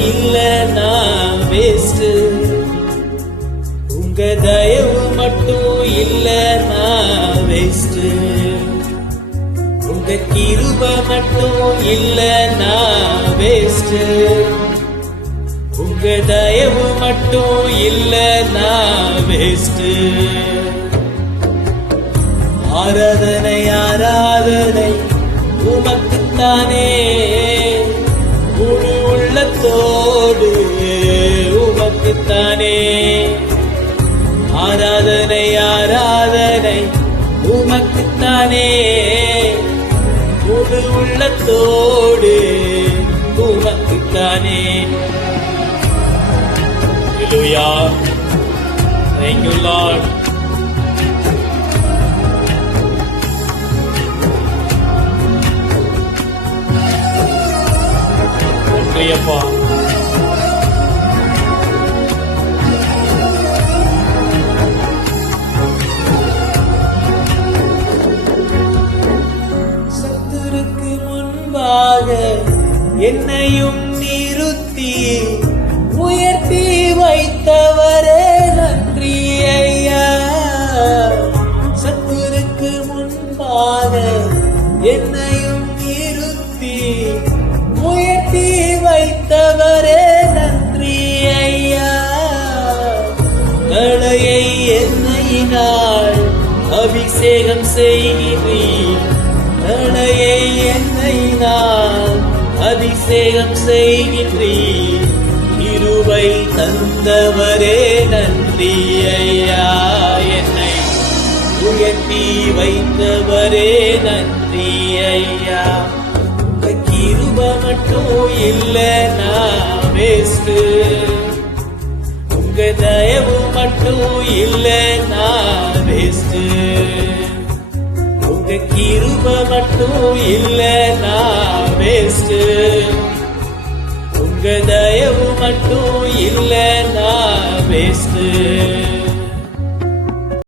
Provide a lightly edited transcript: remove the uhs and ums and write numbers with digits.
இல்ல நான் வேஸ்ட். உங்க தயவு மட்டும் இல்ல நான் வேஸ்ட். உங்க கிருபை மட்டும் இல்ல நான் வேஸ்ட். உங்க தயவு மட்டும் இல்ல நான் வேஸ்ட். ஆராதனை ஆராதனை உமக்குத்தானே, முழு உள்ளத்தோடு உமக்குத்தானே. ஆராதனை ஆராதனை உமக்குத்தானே, முழு உள்ளத்தோடு உமக்குத்தானே. Hallelujah. Thank you, Lord. நன்றி அப்பா. சத்துருக்கு முன்பாக என்னையும் நிறுத்தி உயர்த்தி வைத்தவரே நன்றி ஐயா. சத்துருக்கு முன்பாக என்னையும் நிறுத்தி உயர்த்தி வைத்தவரே நன்றி ஐயா. களையை எண்ணெயினால் அபிஷேகம் செய்கிறீர். களையை எண்ணெயினால் அபிஷேகம் செய்கின்றீர். கிருபை தந்தவரே நன்றி ஐயா. என்னை உயர்த்தி வைத்தவரே நன்றி ஐயா. உங்க கிருபை மட்டும் இல்ல நான் வேஸ்ட். உங்க தயவு மட்டும் இல்ல நான் வேஸ்ட். உங்க கிருபை மட்டும் இல்ல நான் வேஸ்ட். உங்க தயவு மட்டும் இல்ல நான் வேஸ்ட்.